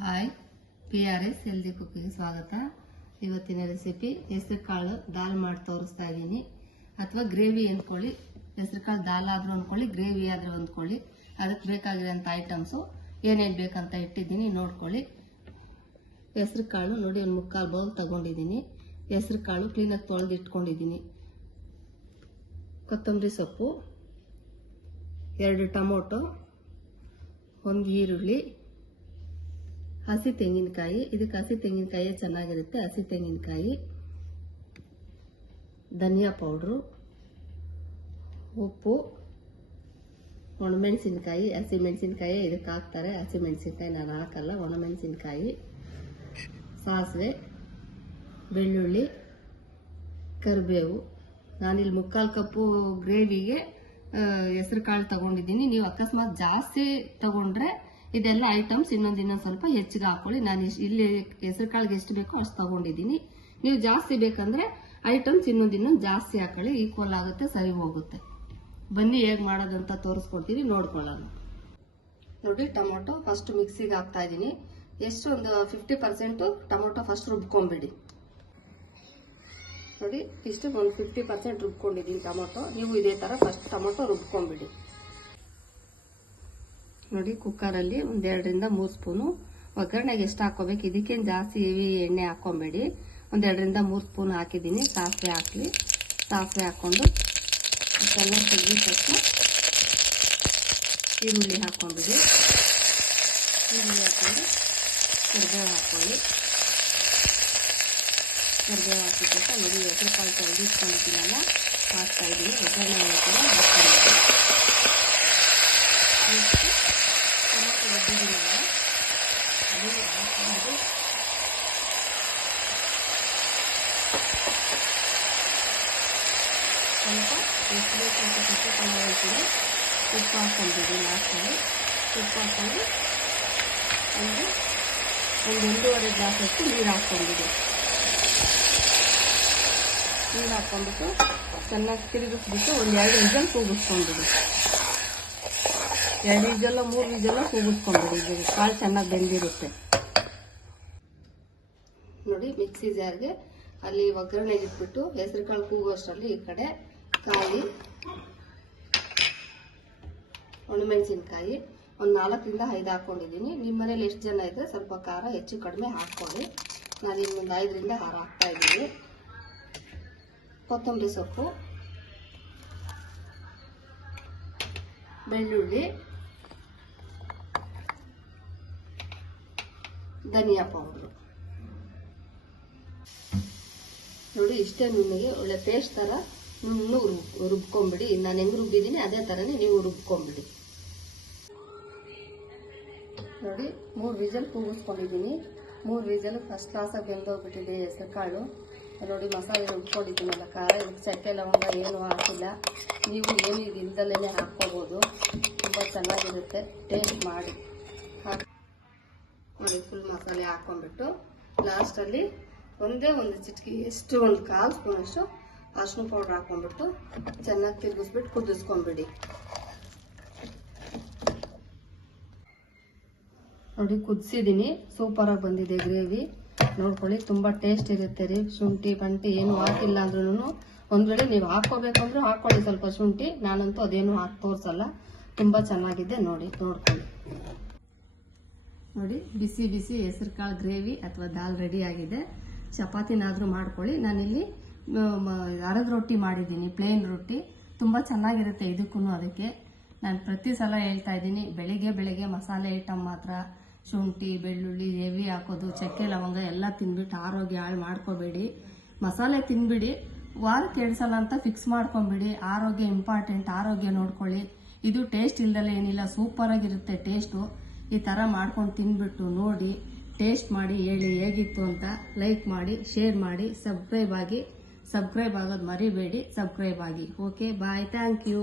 Hi, PRS healthy ಕುಕ್ಕಿಗೆ ಸ್ವಾಗತ. ಇವತ್ತಿನ recipe ಹೆಸರು ಕಾಳು ದಾಲ್ ಮಾಡಿ ತೋರಿಸ್ತಾ ಇದ್ದೀನಿ. ಅಥವಾ ಗ್ರೇವಿ ಅಂದ್ಕೊಳ್ಳಿ, ಹೆಸರು ಕಾಳು ದಾಲ್ ಆದ್ರೂ ಅಂದ್ಕೊಳ್ಳಿ, ಗ್ರೇವಿ ಆದ್ರೂ ಅಂದ್ಕೊಳ್ಳಿ. ಅದಕ್ಕೆ ಬೇಕಾಗಿರೋಂಥ ಐಟಮ್ಸು ಏನೇನು ಬೇಕಂತ ಇಟ್ಟಿದ್ದೀನಿ, ನೋಡ್ಕೊಳ್ಳಿ. ಹೆಸರು ಕಾಳು ನೋಡಿ, ಒಂದು ಮುಕ್ಕಾಲು ಬೌಲ್ ತಗೊಂಡಿದ್ದೀನಿ. ಹೆಸರು ಕಾಳು ಕ್ಲೀನಾಗಿ ತೊಳೆದು ಇಟ್ಕೊಂಡಿದ್ದೀನಿ. ಕೊತ್ತಂಬರಿ ಸೊಪ್ಪು, 2 ಟೊಮೊಟೊ, 1 ಈರುಳ್ಳಿ, ಹಸಿ ತೆಂಗಿನಕಾಯಿ. ಇದಕ್ಕೆ ಹಸಿ ತೆಂಗಿನಕಾಯಿ ಚೆನ್ನಾಗಿರುತ್ತೆ. ಹಸಿ ತೆಂಗಿನಕಾಯಿ, ಧನಿಯಾ ಪೌಡ್ರು, ಉಪ್ಪು, ಒಣಮೆಣಸಿನ್ಕಾಯಿ. ಹಸಿ ಮೆಣಸಿನ್ಕಾಯಿ ಇದಕ್ಕೆ ಹಾಕ್ತಾರೆ, ಹಸಿ ಮೆಣಸಿನ್ಕಾಯಿ ನಾನು ಹಾಕಲ್ಲ. ಒಣಮೆಣಸಿನ್ಕಾಯಿ, ಸಾಸಿವೆ, ಬೆಳ್ಳುಳ್ಳಿ, ಕರಿಬೇವು. ನಾನಿಲ್ಲಿ ಮುಕ್ಕಾಲು ಕಪ್ಪು ಗ್ರೇವಿಗೆ ಹೆಸರು ಕಾಳು ತಗೊಂಡಿದ್ದೀನಿ. ನೀವು ಅಕಸ್ಮಾತ್ ಜಾಸ್ತಿ ತಗೊಂಡ್ರೆ ಇದೆಲ್ಲ ಐಟಮ್ಸ್ ಇನ್ನೊಂದು ಸ್ವಲ್ಪ ಹೆಚ್ಚಿಗೆ ಹಾಕೊಳ್ಳಿ. ನಾನು ಇಲ್ಲಿ ಹೆಸರು ಕಾಳಿಗೆ ಎಷ್ಟು ಬೇಕೋ ಅಷ್ಟು ತಗೊಂಡಿದ್ದೀನಿ. ನೀವು ಜಾಸ್ತಿ ಬೇಕಂದ್ರೆ ಐಟಮ್ಸ್ ಇನ್ನೊಂದು ಜಾಸ್ತಿ ಹಾಕೊಳ್ಳಿ, ಈಕ್ವಲ್ ಆಗುತ್ತೆ, ಸರಿ ಹೋಗುತ್ತೆ. ಬನ್ನಿ ಹೇಗೆ ಮಾಡೋದಂತ ತೋರಿಸ್ಕೊಡ್ತೀನಿ, ನೋಡ್ಕೊಳ್ಳೋಣ. ನೋಡಿ, ಟೊಮೊಟೊ ಫಸ್ಟ್ ಮಿಕ್ಸಿಗೆ ಹಾಕ್ತಾ ಇದ್ದೀನಿ. ಎಷ್ಟು ಒಂದು 50% ಟೊಮೊಟೊ ಫಸ್ಟ್ ರುಬ್ಕೊಂಡ್ಬಿಡಿ. ನೋಡಿ, ಇಷ್ಟು ಒಂದು 50% ರುಬ್ಕೊಂಡಿದ್ದೀನಿ ಟೊಮೊಟೊ. ನೀವು ಇದೇ ತರ ಫಸ್ಟ್ ಟೊಮೊಟೊ ರುಬ್ಕೊಂಡ್ಬಿಡಿ. ನೋಡಿ, ಕುಕ್ಕರಲ್ಲಿ 1 2 ರಿಂದ 3 ಸ್ಪೂನು ಒಗ್ಗರಣೆಗೆ ಎಷ್ಟು ಹಾಕೋಬೇಕು, ಇದಕ್ಕೇನು ಜಾಸ್ತಿ ಹೆವಿ ಎಣ್ಣೆ ಹಾಕೊಂಬೇಡಿ. 1 2 ರಿಂದ 3 ಸ್ಪೂನ್ ಹಾಕಿದ್ದೀನಿ. ಸಾಸಿವೆ ಹಾಕಲಿ. ಸಾಸಿವೆ ಹಾಕೊಂಡು ಚೆನ್ನಾಗಿ ತೆಗೆದ ತಕ್ಷಣ ಈರುಳ್ಳಿ ಹಾಕೊಂಡ್ಬಿಡಿ. ಈರುಳ್ಳಿ ಹಾಕೊಂಡು ಕರಿಬೇವು ಹಾಕೊಳ್ಳಿ. ಕರಿಬೇವು ಹಾಕಿದ ತಕ್ಷಣ ನೋಡಿ, ಹೆಸರು ಕಾಳು ತೆಗೆದಿಟ್ಕೊಂಡಿದ್ದೀನಲ್ಲ, ಹಾಕ್ತಾ ಇದ್ದೀನಿ. ಒಗ್ಗರಣೆ ಕೂಡ ಹಾಕ್ಕೊಂಡಿದ್ದೀನಿ. ಟೊಮೊಟೊ ರುಬ್ಬಿದ್ದೀನಲ್ಲ, ಅದು ಹಾಕೊಂಡು ಸ್ವಲ್ಪ ಎಷ್ಟು ಬೇಕಂತ ಕಟ್ಟಿಕೊಂಡು ಹೇಳ್ತೀನಿ. ಉಪ್ಪು ಹಾಕ್ಕೊಂಡಿದ್ದೀನಿ. ಲಾಸ್ಟಲ್ಲಿ ಉಪ್ಪು ಹಾಕೊಂಡು ಒಂದು 1.5 ಗ್ಲಾಸ್ ಅಷ್ಟು ನೀರು ಹಾಕ್ಕೊಂಡಿದ್ದೀನಿ. ನೀರು ಹಾಕ್ಕೊಂಡ್ಬಿಟ್ಟು ಚೆನ್ನಾಗಿ ತಿರುಗಿಸ್ಬಿಟ್ಟು ಒಂದು 2 ವಿಜಲ್ ಕೂಗಿಸ್ಕೊಂಡ್ಬಿಡಿ. 2 ವಿಜಲ್ 3 ವಿಜಲ್ ಕೂಗಿಸ್ಕೊಂಡ್ಬಿಡಿ. ಇದು ಕಾಳು ಚೆನ್ನಾಗಿ ಬೆಂದಿರುತ್ತೆ. ನೋಡಿ, ಮಿಕ್ಸಿ ಜಾರ್ಗೆ ಅಲ್ಲಿ ಒಗ್ಗರಣೆಗೆ ಇಟ್ಬಿಟ್ಟು ಹೆಸರು ಕಾಳು ಕೂಗೋಷ್ಟರಲ್ಲಿ ಈ ಕಡೆ ಕಾಯಿ, ಒಣಮೆಣಸಿನ್ಕಾಯಿ ಒಂದು 4 ರಿಂದ 5 ಹಾಕೊಂಡಿದ್ದೀನಿ. ನಿಮ್ಮ ಮನೇಲಿ ಎಷ್ಟು ಜನ ಇದ್ರೆ ಸ್ವಲ್ಪ ಖಾರ ಹೆಚ್ಚು ಕಡಿಮೆ ಹಾಕ್ಕೊಳ್ಳಿ. ನಾನು ಇನ್ನೊಂದು 5 ರಿಂದ 6 ಹಾಕ್ತಾ ಇದ್ದೀನಿ. ಕೊತ್ತಂಬರಿ ಸೊಪ್ಪು, ಬೆಳ್ಳುಳ್ಳಿ, ಧನಿಯಾ ಪೌಡ್ರು. ನೋಡಿ, ಇಷ್ಟೇ. ನಿಮಗೆ ಒಳ್ಳೆ ಪೇಸ್ಟ್ ತರ ರುಬ್ಕೊಂಡ್ಬಿಡಿ. ನಾನು ಹೆಂಗ್ ರುಬ್ಬಿದ್ದೀನಿ ಅದೇ ತರನೇ ನೀವು ರುಬ್ಕೊಂಡ್ಬಿಡಿ. ನೋಡಿ, 3 ವಿಜಲ್ ಕೂಗಿಸ್ಕೊಂಡಿದ್ದೀನಿ. 3 ವಿಜಲ್ ಫಸ್ಟ್ ಕ್ಲಾಸಾಗಿ ಬೆಂದೋಗ್ಬಿಟ್ಟಿದೆ ಹೆಸರು ಕಾಳು. ನೋಡಿ, ಮಸಾಲೆ ರುಬ್ಕೊಂಡಿದ್ದೀನಲ್ಲ, ಖಾರ, ಇದಕ್ಕೆ ಚಕ್ಕೆ ಲವಂಗ ಏನು ಹಾಕಿಲ್ಲ. ನೀವು ಏನು ಇದು ಇಲ್ದಲೇ ಹಾಕ್ಕೋಬೋದು. ತುಂಬ ಚೆನ್ನಾಗಿರುತ್ತೆ, ಟೇಸ್ಟ್ ಮಾಡಿ. ನೋಡಿ, ಫುಲ್ ಮಸಾಲೆ ಹಾಕ್ಕೊಂಡ್ಬಿಟ್ಟು ಲಾಸ್ಟಲ್ಲಿ ಒಂದೇ ಒಂದು ಚಿಟಿಕೆ ಎಷ್ಟು, ಒಂದು 1/4 ಸ್ಪೂನ್ ಅಷ್ಟು ಅರಿಶಿನ ಪೌಡ್ರ್ ಹಾಕೊಂಡ್ಬಿಟ್ಟು ಚೆನ್ನಾಗಿ ತಿರುಗಿಸ್ಬಿಟ್ಟು ಕುದಿಸ್ಕೊಂಡ್ಬಿಡಿ. ನೋಡಿ, ಕುದಿಸಿದ್ದೀನಿ. ಸೂಪರಾಗಿ ಬಂದಿದೆ ಗ್ರೇವಿ. ನೋಡ್ಕೊಳ್ಳಿ, ತುಂಬ ಟೇಸ್ಟ್ ಇರುತ್ತೆ ರೀ. ಶುಂಠಿ ಪಂಟಿ ಏನು ಹಾಕಿಲ್ಲ ಅಂದ್ರೂ ಒಂದು ವೇಳೆ ನೀವು ಹಾಕೋಬೇಕಂದ್ರೂ ಹಾಕೊಳ್ಳಿ ಸ್ವಲ್ಪ ಶುಂಠಿ. ನಾನಂತೂ ಅದೇನು ಹಾಕಿ ತೋರಿಸಲ್ಲ. ತುಂಬ ಚೆನ್ನಾಗಿದೆ. ನೋಡ್ಕೊಳ್ಳಿ. ನೋಡಿ, ಬಿಸಿ ಬಿಸಿ ಹೆಸರು ಕಾಳು ಗ್ರೇವಿ ಅಥವಾ ದಾಲ್ ರೆಡಿ ಆಗಿದೆ. ಚಪಾತಿನಾದರೂ ಮಾಡ್ಕೊಳ್ಳಿ. ನಾನಿಲ್ಲಿ ಅರದ ರೊಟ್ಟಿ ಮಾಡಿದ್ದೀನಿ, ಪ್ಲೇನ್ ರೊಟ್ಟಿ. ತುಂಬ ಚೆನ್ನಾಗಿರುತ್ತೆ ಇದಕ್ಕೂ. ಅದಕ್ಕೆ ನಾನು ಪ್ರತಿ ಸಲ ಹೇಳ್ತಾ ಇದ್ದೀನಿ, ಬೆಳಿಗ್ಗೆ ಮಸಾಲೆ ಐಟಮ್ ಮಾತ್ರ, ಶುಂಠಿ ಬೆಳ್ಳುಳ್ಳಿ ಹೆವಿ ಹಾಕೋದು, ಚಕ್ಕೆ ಲವಂಗ ಎಲ್ಲ ತಿನ್ಬಿಟ್ಟು ಆರೋಗ್ಯ ಹಾಳು ಮಾಡ್ಕೋಬೇಡಿ. ಮಸಾಲೆ ತಿನ್ಬಿಡಿ, ವಾರಕ್ಕೆ 2 ಸಲ ಅಂತ ಫಿಕ್ಸ್ ಮಾಡ್ಕೊಂಬಿಡಿ. ಆರೋಗ್ಯ ಇಂಪಾರ್ಟೆಂಟ್, ಆರೋಗ್ಯ ನೋಡ್ಕೊಳ್ಳಿ. ಇದು ಟೇಸ್ಟ್ ಇಲ್ದಲೇ ಏನಿಲ್ಲ, ಸೂಪರಾಗಿರುತ್ತೆ ಟೇಸ್ಟು. ಈ ಥರ ಮಾಡ್ಕೊಂಡು ತಿನ್ಬಿಟ್ಟು ನೋಡಿ, ಟೇಸ್ಟ್ ಮಾಡಿ ಹೇಳಿ ಹೇಗಿತ್ತು ಅಂತ. ಲೈಕ್ ಮಾಡಿ, ಶೇರ್ ಮಾಡಿ, ಸಬ್ಸ್ಕ್ರೈಬ್ ಆಗೋದು ಮರಿಬೇಡಿ. ಸಬ್ಸ್ಕ್ರೈಬ್ ಆಗಿ. Okay, bye, thank you.